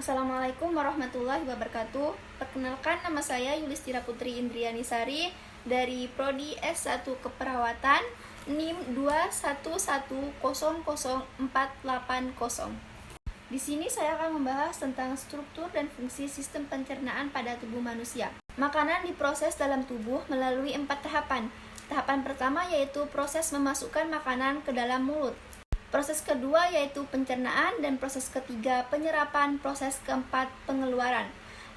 Assalamualaikum warahmatullahi wabarakatuh. Perkenalkan, nama saya Yulistira Putri Indriani Sari dari Prodi S1 Keperawatan NIM 211000480. Di sini saya akan membahas tentang struktur dan fungsi sistem pencernaan pada tubuh manusia. Makanan diproses dalam tubuh melalui 4 tahapan. Tahapan pertama yaitu proses memasukkan makanan ke dalam mulut. Proses kedua yaitu pencernaan, dan proses ketiga penyerapan, proses keempat pengeluaran.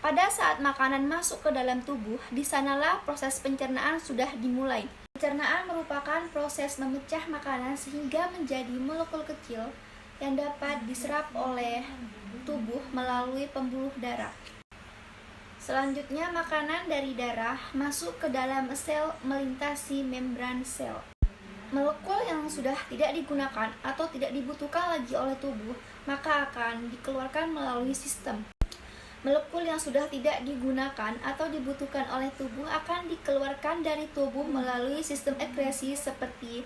Pada saat makanan masuk ke dalam tubuh, di sanalah proses pencernaan sudah dimulai. Pencernaan merupakan proses memecah makanan sehingga menjadi molekul kecil yang dapat diserap oleh tubuh melalui pembuluh darah. Selanjutnya, makanan dari darah masuk ke dalam sel melintasi membran sel. Molekul yang sudah tidak digunakan atau tidak dibutuhkan lagi oleh tubuh, maka akan dikeluarkan melalui sistem. Molekul yang sudah tidak digunakan atau dibutuhkan oleh tubuh akan dikeluarkan dari tubuh melalui sistem ekskresi seperti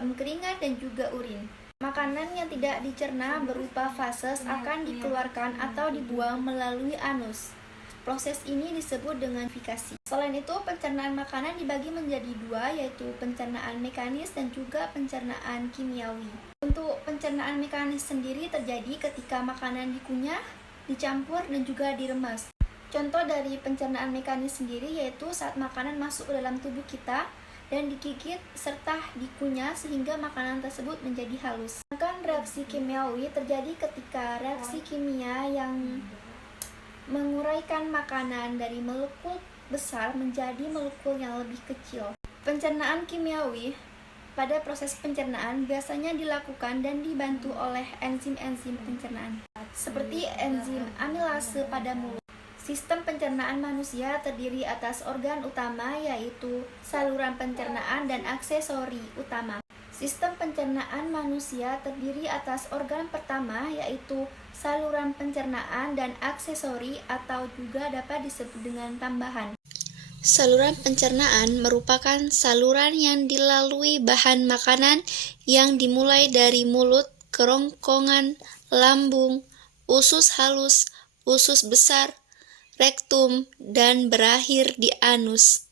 keringat dan juga urin. Makanan yang tidak dicerna berupa fases akan dikeluarkan atau dibuang melalui anus. Proses ini disebut dengan fikasi. Selain itu, pencernaan makanan dibagi menjadi dua, yaitu pencernaan mekanis dan juga pencernaan kimiawi. Untuk pencernaan mekanis sendiri terjadi ketika makanan dikunyah, dicampur, dan juga diremas. Contoh dari pencernaan mekanis sendiri yaitu saat makanan masuk ke dalam tubuh kita dan digigit serta dikunyah sehingga makanan tersebut menjadi halus. Sedangkan reaksi kimiawi terjadi ketika reaksi kimia yang menguraikan makanan dari molekul besar menjadi molekul yang lebih kecil. Pencernaan kimiawi pada proses pencernaan biasanya dilakukan dan dibantu oleh enzim-enzim pencernaan, seperti enzim amilase pada mulut. Sistem pencernaan manusia terdiri atas organ utama yaitu saluran pencernaan dan aksesori utama. Sistem pencernaan manusia terdiri atas organ pertama yaitu saluran pencernaan dan aksesori atau juga dapat disebut dengan tambahan. Saluran pencernaan merupakan saluran yang dilalui bahan makanan yang dimulai dari mulut, kerongkongan, lambung, usus halus, usus besar, rektum, dan berakhir di anus.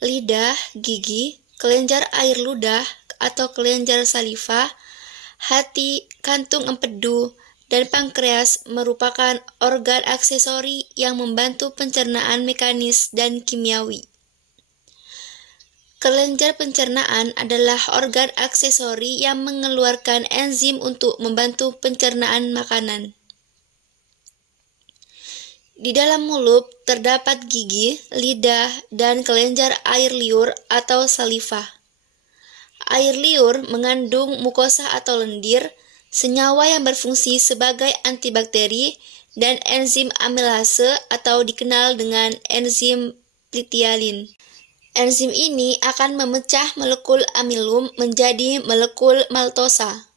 Lidah, gigi, kelenjar air ludah atau kelenjar saliva, hati, kantung empedu, dan pankreas merupakan organ aksesori yang membantu pencernaan mekanis dan kimiawi. Kelenjar pencernaan adalah organ aksesori yang mengeluarkan enzim untuk membantu pencernaan makanan. Di dalam mulut terdapat gigi, lidah, dan kelenjar air liur atau saliva. Air liur mengandung mukosa atau lendir, senyawa yang berfungsi sebagai antibakteri, dan enzim amilase atau dikenal dengan enzim plitialin. Enzim ini akan memecah molekul amilum menjadi molekul maltosa.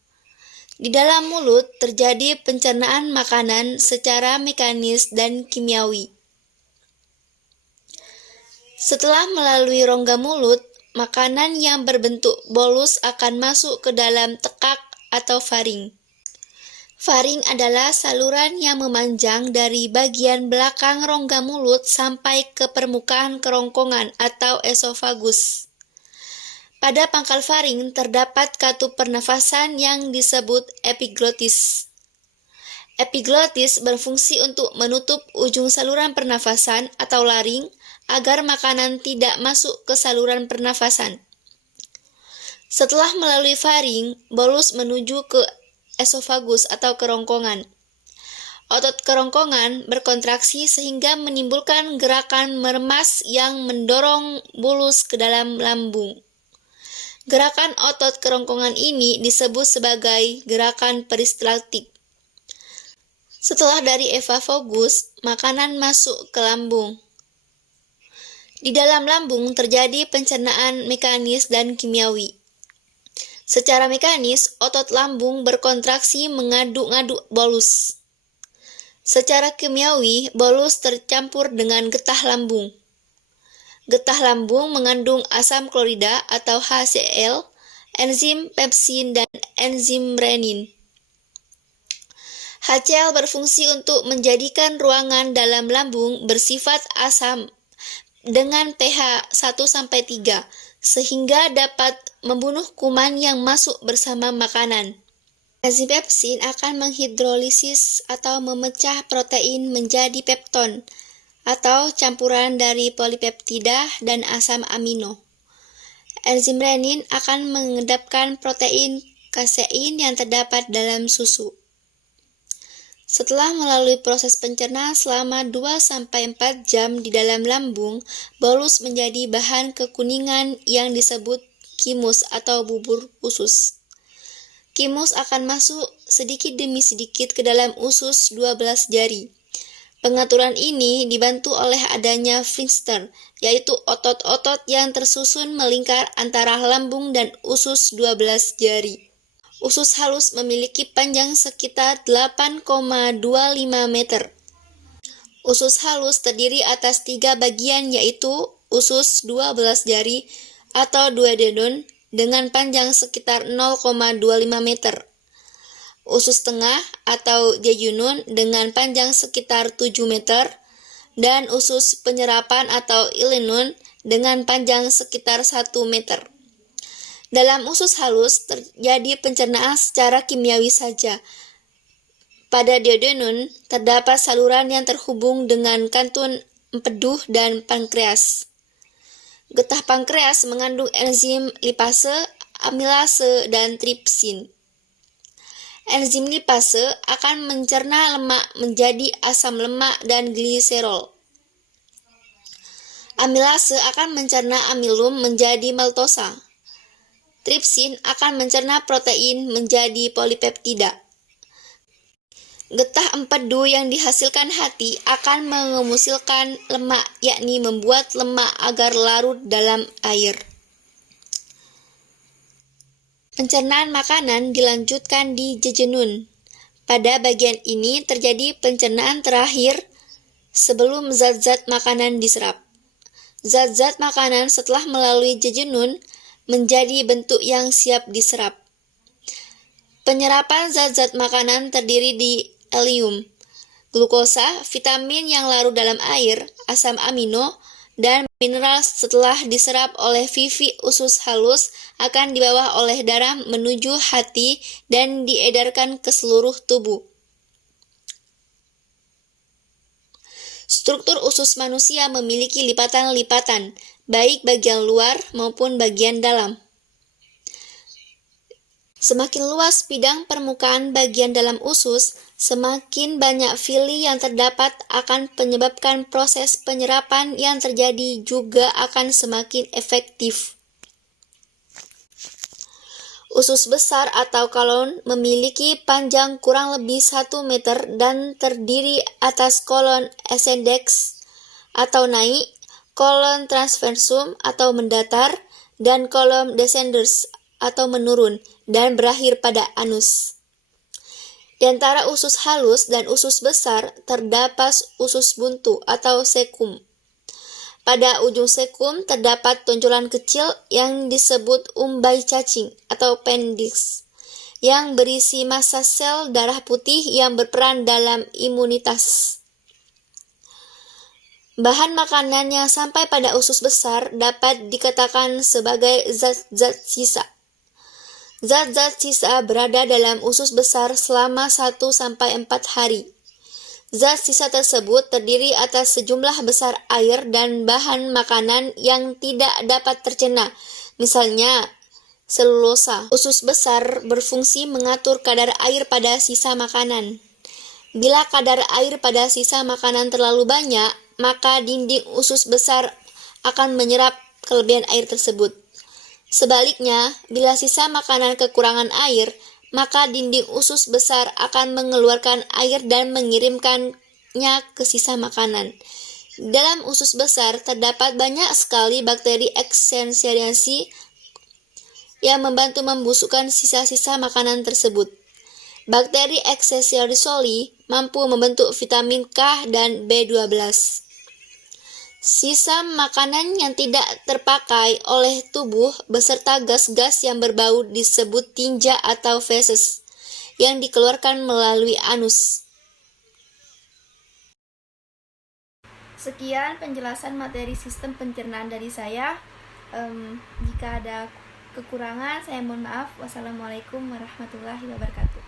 Di dalam mulut terjadi pencernaan makanan secara mekanis dan kimiawi. Setelah melalui rongga mulut, makanan yang berbentuk bolus akan masuk ke dalam tekak atau faring. Faring adalah saluran yang memanjang dari bagian belakang rongga mulut sampai ke permukaan kerongkongan atau esofagus. Pada pangkal faring terdapat katup pernafasan yang disebut epiglotis. Epiglotis berfungsi untuk menutup ujung saluran pernafasan atau laring agar makanan tidak masuk ke saluran pernafasan. Setelah melalui faring, bolus menuju ke esofagus atau kerongkongan. Otot kerongkongan berkontraksi sehingga menimbulkan gerakan meremas yang mendorong bolus ke dalam lambung. Gerakan otot kerongkongan ini disebut sebagai gerakan peristaltik. Setelah dari esofagus, makanan masuk ke lambung. Di dalam lambung terjadi pencernaan mekanis dan kimiawi. Secara mekanis, otot lambung berkontraksi mengaduk-aduk bolus. Secara kimiawi, bolus tercampur dengan getah lambung. Getah lambung mengandung asam klorida atau HCl, enzim pepsin, dan enzim renin. HCl berfungsi untuk menjadikan ruangan dalam lambung bersifat asam dengan pH 1-3 sehingga dapat membunuh kuman yang masuk bersama makanan. Enzim pepsin akan menghidrolisis atau memecah protein menjadi pepton atau campuran dari polipeptida dan asam amino. Enzim renin akan mengedapkan protein kasein yang terdapat dalam susu. Setelah melalui proses pencernaan selama 2-4 jam di dalam lambung, bolus menjadi bahan kekuningan yang disebut kimus atau bubur usus. Kimus akan masuk sedikit demi sedikit ke dalam usus 12 jari. Pengaturan ini dibantu oleh adanya sphincter, yaitu otot-otot yang tersusun melingkar antara lambung dan usus 12 jari. Usus halus memiliki panjang sekitar 8,25 meter. Usus halus terdiri atas 3 bagian yaitu usus 12 jari atau duodenum dengan panjang sekitar 0,25 meter. Usus tengah atau jejunum dengan panjang sekitar 7 meter dan usus penyerapan atau ileum dengan panjang sekitar 1 meter. Dalam usus halus terjadi pencernaan secara kimiawi saja. Pada duodenum terdapat saluran yang terhubung dengan kantung empedu dan pankreas. Getah pankreas mengandung enzim lipase, amilase, dan tripsin. Enzim lipase akan mencerna lemak menjadi asam lemak dan gliserol. Amilase akan mencerna amilum menjadi maltosa. Tripsin akan mencerna protein menjadi polipeptida. Getah empedu yang dihasilkan hati akan mengemusilkan lemak, yakni membuat lemak agar larut dalam air. Pencernaan makanan dilanjutkan di jejunum. Pada bagian ini terjadi pencernaan terakhir sebelum zat-zat makanan diserap. Zat-zat makanan setelah melalui jejunum menjadi bentuk yang siap diserap. Penyerapan zat-zat makanan terdiri di ileum, glukosa, vitamin yang larut dalam air, asam amino, dan mineral setelah diserap oleh vivi usus halus akan dibawa oleh darah menuju hati dan diedarkan ke seluruh tubuh. Struktur usus manusia memiliki lipatan-lipatan, baik bagian luar maupun bagian dalam. Semakin luas bidang permukaan bagian dalam usus, semakin banyak villi yang terdapat akan menyebabkan proses penyerapan yang terjadi juga akan semakin efektif. Usus besar atau kolon memiliki panjang kurang lebih 1 meter dan terdiri atas kolon ascendens atau naik, kolon transversum atau mendatar, dan kolon descendens atau menurun, dan berakhir pada anus. Di antara usus halus dan usus besar terdapat usus buntu atau cecum. Pada ujung cecum terdapat tonjolan kecil yang disebut umbai cacing atau appendix, yang berisi massa sel darah putih yang berperan dalam imunitas. Bahan makanan yang sampai pada usus besar dapat dikatakan sebagai zat-zat sisa. Zat-zat sisa berada dalam usus besar selama 1-4 hari. Zat sisa tersebut terdiri atas sejumlah besar air dan bahan makanan yang tidak dapat tercerna, misalnya selulosa. Usus besar berfungsi mengatur kadar air pada sisa makanan. Bila kadar air pada sisa makanan terlalu banyak, maka dinding usus besar akan menyerap kelebihan air tersebut. Sebaliknya, bila sisa makanan kekurangan air, maka dinding usus besar akan mengeluarkan air dan mengirimkannya ke sisa makanan. Dalam usus besar terdapat banyak sekali bakteri Escherichia yang membantu membusukkan sisa-sisa makanan tersebut. Bakteri Escherichia coli mampu membentuk vitamin K dan B12. Sisa makanan yang tidak terpakai oleh tubuh beserta gas-gas yang berbau disebut tinja atau feses yang dikeluarkan melalui anus. Sekian penjelasan materi sistem pencernaan dari saya. Jika ada kekurangan, saya mohon maaf. Wassalamualaikum warahmatullahi wabarakatuh.